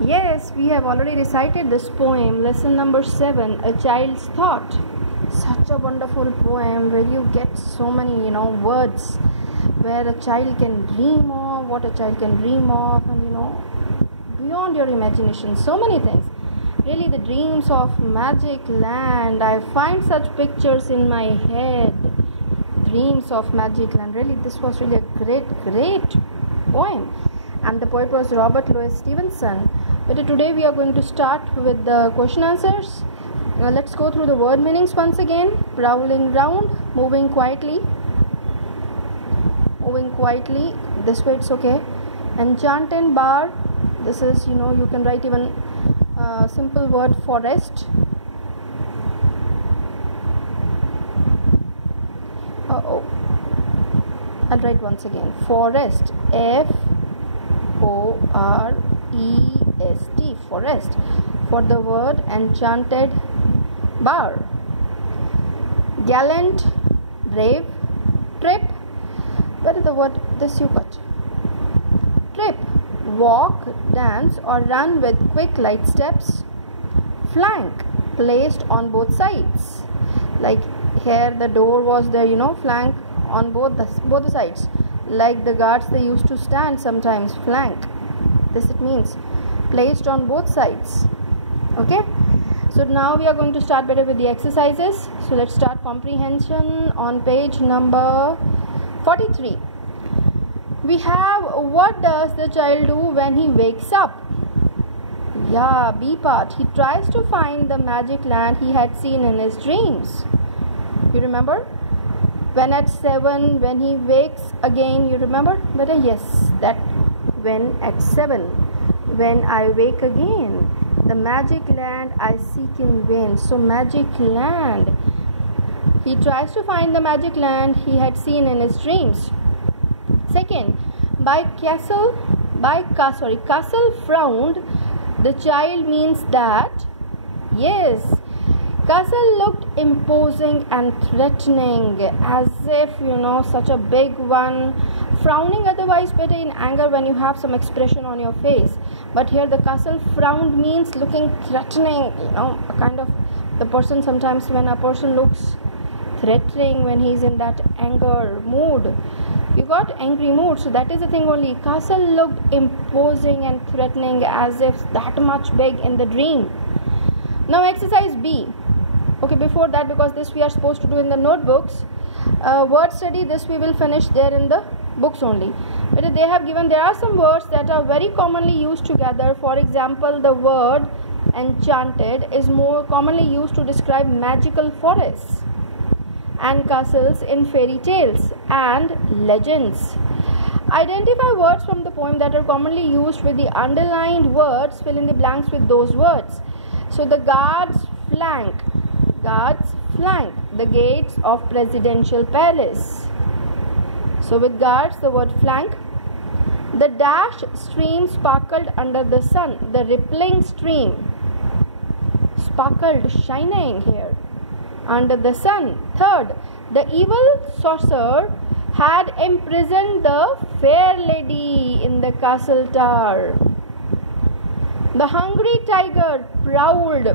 Yes, we have already recited this poem, lesson number 7, A Child's Thought. Such a wonderful poem where you get so many, words where a child can dream of, what a child can dream of, and, beyond your imagination, so many things. Really, the dreams of magic land. I find such pictures in my head. Dreams of magic land. Really, this was really a great poem. And the poet was Robert Louis Stevenson. But today we are going to start with the question answers. Let's go through the word meanings once again. Prowling round, moving quietly. This way it's okay. Enchanted bar. This is, you can write even simple word forest. I'll write once again. Forest. Forest. Forest. For the word enchanted bar. Gallant, brave. Trip. Where is the word? This you got. Trip. Walk, dance or run with quick light steps. Flank. Placed on both sides. Like here the door was there, flank on both the sides. Like the guards, they used to stand sometimes. Flank. This it means. Placed on both sides. Okay. So now we are going to start better with the exercises. So let's start comprehension on page number 43. We have, what does the child do when he wakes up? Yeah, B part. He tries to find the magic land he had seen in his dreams. You remember? When at 7, when he wakes again, you remember? Better, yes, that when at 7, when I wake again, the magic land I seek in vain. So magic land. He tries to find the magic land he had seen in his dreams. Second, castle frowned, the child means that, yes, castle looked imposing and threatening, as if, such a big one. Frowning otherwise better in anger when you have some expression on your face. But here the castle frowned means looking threatening, a kind of, the person sometimes when a person looks threatening when he's in that anger mood. You got angry mood, so that is the thing only. Castle looked imposing and threatening as if that much big in the dream. Now exercise B. Okay, before that, because this we are supposed to do in the notebooks, word study, this we will finish there in the books only. But they have given, there are some words that are very commonly used together. For example, the word enchanted is more commonly used to describe magical forests and castles in fairy tales and legends. Identify words from the poem that are commonly used with the underlined words. Fill in the blanks with those words. So the guards flank, the gates of presidential palace. So with guards, the word flank. The dashed stream sparkled under the sun. The rippling stream sparkled, shining here under the sun. Third, the evil sorcerer had imprisoned the fair lady in the castle tower. The hungry tiger prowled,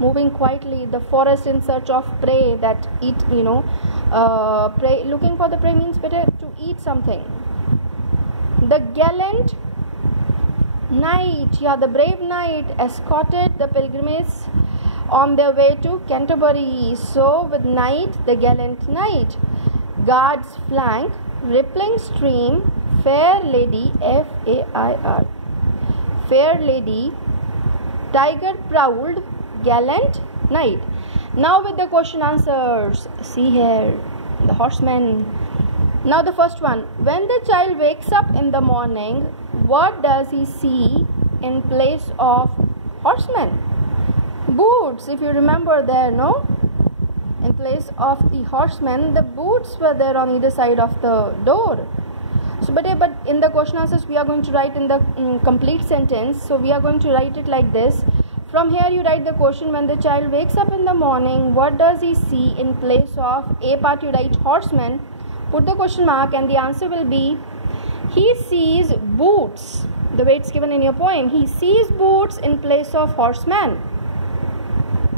moving quietly, the forest in search of prey that eat, prey. Looking for the prey means better to eat something. The gallant knight, the brave knight escorted the pilgrims on their way to Canterbury. So with knight, the gallant knight. Guards flank, rippling stream, fair lady, Fair. Fair lady, tiger prowled, gallant knight. Now with the question answers. See here, the horseman. Now the first one. When the child wakes up in the morning, what does he see in place of horseman? Boots, if you remember there, no? In place of the horseman, the boots were there on either side of the door. So, but in the question answers, we are going to write in the complete sentence. So, we are going to write it like this. From here, you write the question. When the child wakes up in the morning, what does he see in place of A part? You write horseman. Put the question mark, and the answer will be he sees boots. the way it's given in your poem. He sees boots in place of horseman.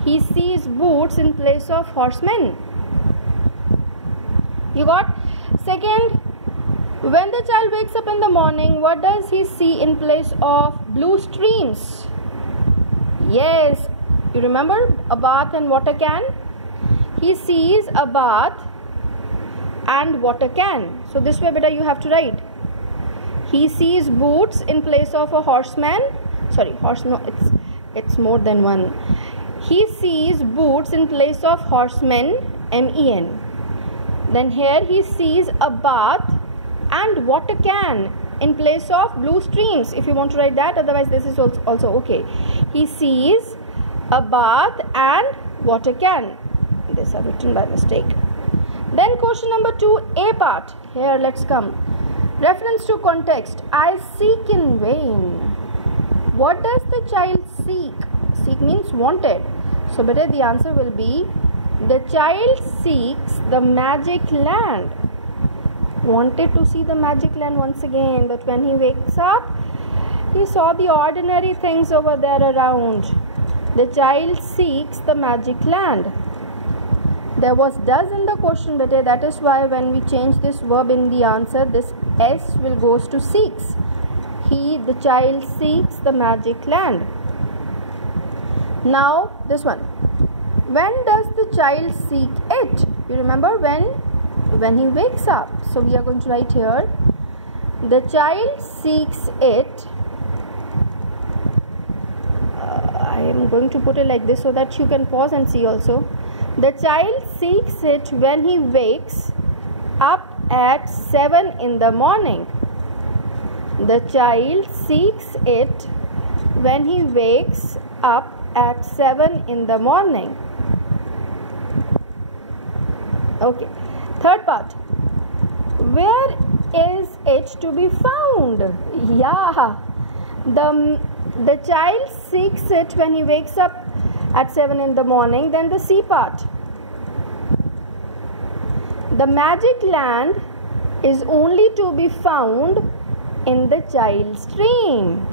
He sees boots in place of horsemen. You got? Second, when the child wakes up in the morning, what does he see in place of blue streams? Yes, you remember a bath and water can? He sees a bath and water can. So this way, beta, you have to write. He sees boots in place of a horseman. Sorry, horse, no, it's more than one. He sees boots in place of horsemen, men. Then here he sees a bath and water can in place of blue streams. If you want to write that, otherwise this is also okay. He sees a bath and water can. This I've written by mistake. Then question number 2, A part. Here let's come. Reference to context. I seek in vain. What does the child seek? Seek means wanted. So better the answer will be, the child seeks the magic land. Wanted to see the magic land once again, but when he wakes up, he saw the ordinary things over there around. The child seeks the magic land. There was does in the question, but that is why when we change this verb in the answer, this S will goes to seeks. The child seeks the magic land. Now this one. When does the child seek it? You remember when he wakes up. So we are going to write here, the child seeks it. I am going to put it like this so that you can pause and see also. The child seeks it when he wakes up at 7 in the morning. The child seeks it when he wakes up at 7 in the morning. Okay. Third part. Where is it to be found? Yeah. The child seeks it when he wakes up at 7 in the morning. Then the C part. The magic land is only to be found in the child's dream.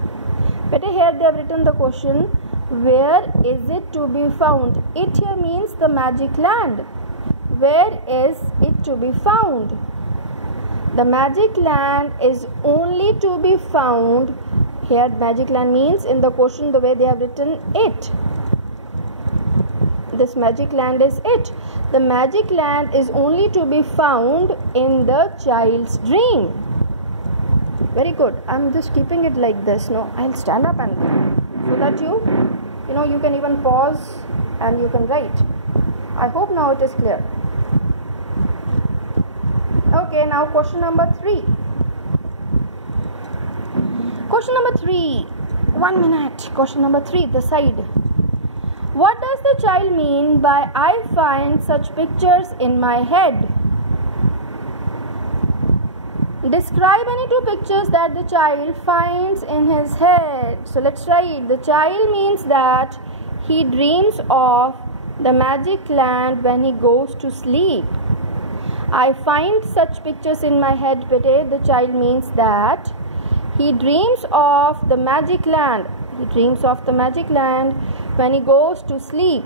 Better here they have written the question, where is it to be found? It here means the magic land. Where is it to be found? The magic land is only to be found. Here magic land means in the question the way they have written it. This magic land is it. The magic land is only to be found in the child's dream. Very good. I'm just keeping it like this. No, I'll stand up and so that you can even pause and you can write. I hope now it is clear. Okay, now question number 3. Question number 3. 1 minute. Question number 3, the side. What does the child mean by I find such pictures in my head? Describe any 2 pictures that the child finds in his head. So let's write. The child means that he dreams of the magic land when he goes to sleep. I find such pictures in my head, but the child means that he dreams of the magic land. He dreams of the magic land when he goes to sleep.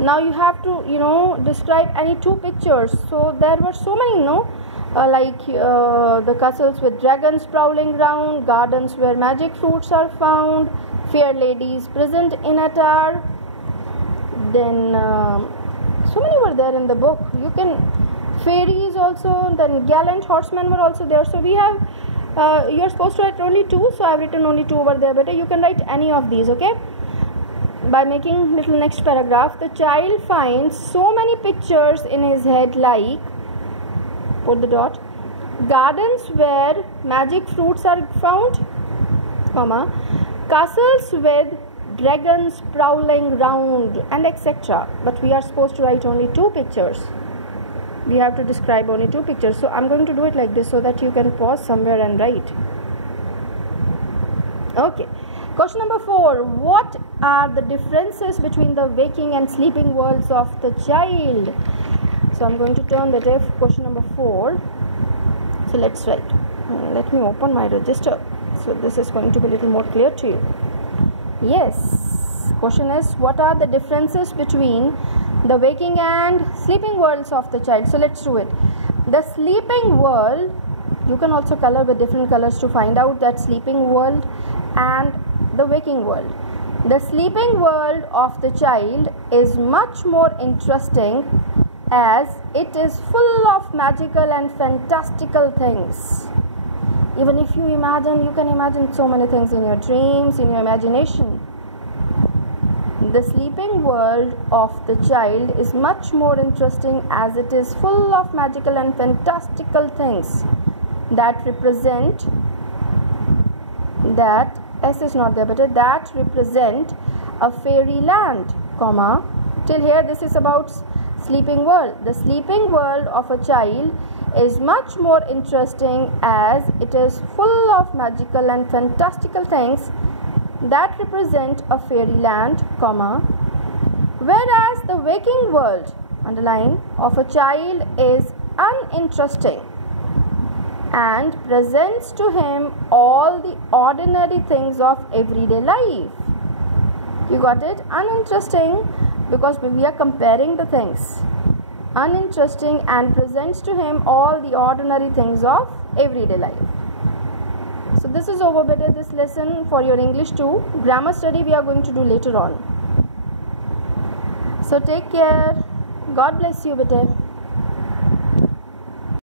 Now you have to, describe any 2 pictures. So there were so many, the castles with dragons prowling round, gardens where magic fruits are found, fair ladies present in a tower. Then so many were there in the book. Fairies also, then gallant horsemen were also there. So we have, you are supposed to write only 2, so I have written only 2 over there. But you can write any of these, okay? By making little next paragraph, the child finds so many pictures in his head like, put the dot, gardens where magic fruits are found, comma, castles with dragons prowling round, and etc. But we are supposed to write only 2 pictures. We have to describe only 2 pictures. So I'm going to do it like this so that you can pause somewhere and write. Okay. Question number 4. What are the differences between the waking and sleeping worlds of the child? So I'm going to turn that if question number 4. So let's write. Let me open my register. So this is going to be a little more clear to you. Yes, question is, what are the differences between the waking and sleeping worlds of the child? So let's do it. The sleeping world, you can also color with different colors to find out that sleeping world and the waking world. The sleeping world of the child is much more interesting as it is full of magical and fantastical things. Even if you imagine, you can imagine so many things in your dreams, in your imagination. The sleeping world of the child is much more interesting as it is full of magical and fantastical things that represent, that S is not there, but that represent a fairyland, comma. Till here this is about sleeping world. The sleeping world of a child is much more interesting as it is full of magical and fantastical things that represent a fairyland, comma. Whereas the waking world, underline, of a child is uninteresting and presents to him all the ordinary things of everyday life. You got it? Uninteresting, because we are comparing the things. Uninteresting and presents to him all the ordinary things of everyday life. So this is over, beta, this lesson for your English 2. Grammar study we are going to do later on. So take care. God bless you, beta.